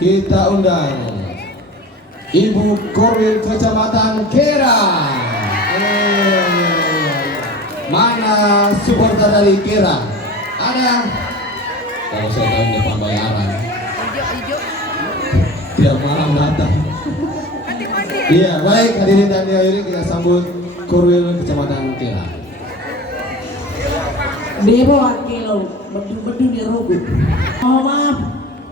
kita undang Ibu Korwil Kecamatan Kera. Mana supporter dari Kera? Ada? Kalau saya tahu depan bayaran. Tiap malam datang. Iya, baik hadirin dan hadirin, kita sambut Korwil Kecamatan Kera. Bebo kilo, betul-betul di rogo. Oh maaf,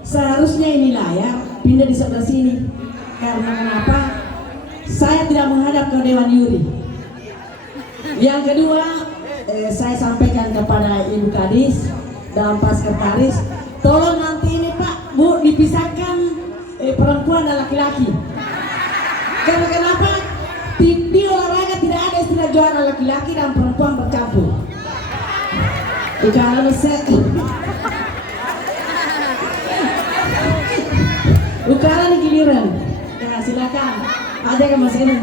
seharusnya ini layar pindah di sebelah sini. Karena kenapa? Saya tidak menghadap ke Dewan Juri. Yang kedua, saya sampaikan kepada Ibu Kadis dan Pak Sekretaris, tolong nanti ini Pak, Bu, dipisahkan perempuan dan laki-laki. Karena kenapa? Di olahraga tidak ada istilah juara laki-laki dan perempuan bercampur. Ukara bisa. Ukara nih giliran. Ya silakan. Ada ke Mas ini.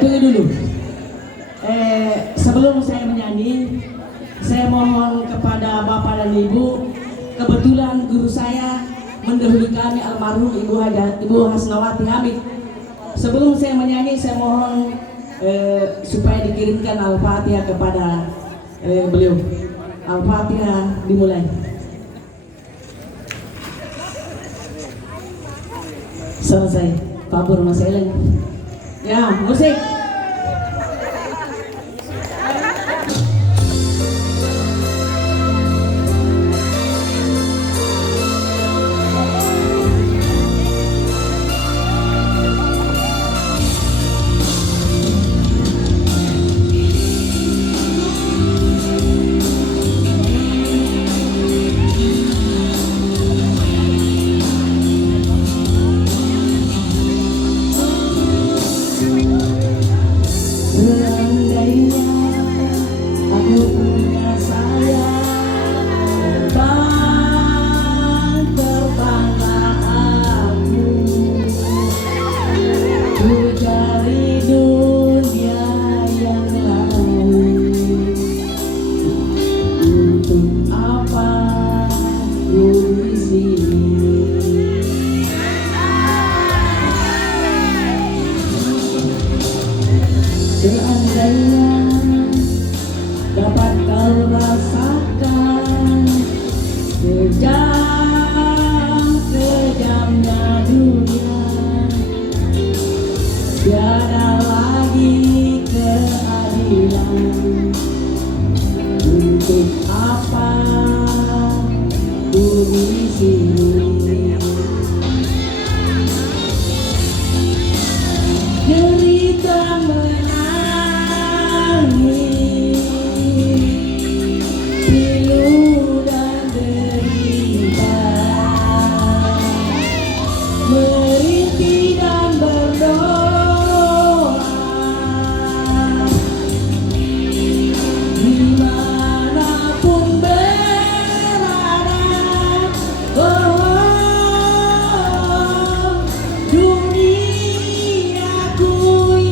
Tunggu dulu. Sebelum saya menyanyi, saya mohon kepada Bapak dan Ibu, kebetulan guru saya mendahului kami almarhum Ibu Hasnawati Hamid. Sebelum saya menyanyi, saya mohon supaya dikirimkan Al-Fatihah kepada beliau. Al-Fatihah dimulai. Selesai. Pabur Mas Ellen. Ya, musik. Seandainya dapat kau rasakan kejam-kejamnya dunia, tiada lagi keadilan. Untuk apa ku di sini? Derita menangis, pilu dan derita, merintih dan berdoa, dimanapun berada. Duniaku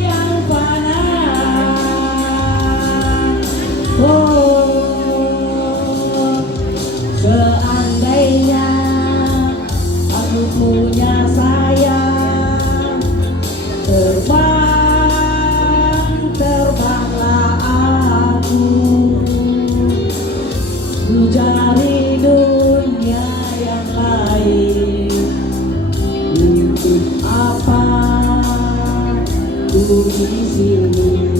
yang fana. Seandainya aku punya sayang, terbanglah aku, ku cari dunia yang lain. Untuk apa ku di sini?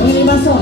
Oh ini baso.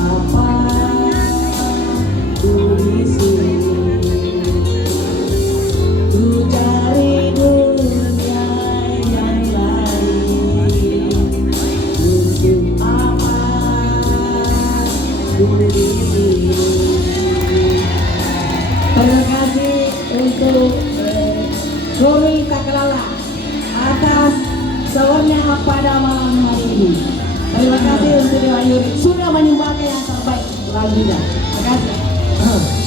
apa ku di sini, ku cari dunia yang lain. Untuk apa ku di sini? Terima kasih untuk Rory Takalala atas sawernya pada malam hari ini. Terima kasih untuk Dewa Yuri sudah menyumbangkan yang terbaik lagunya. Terima kasih.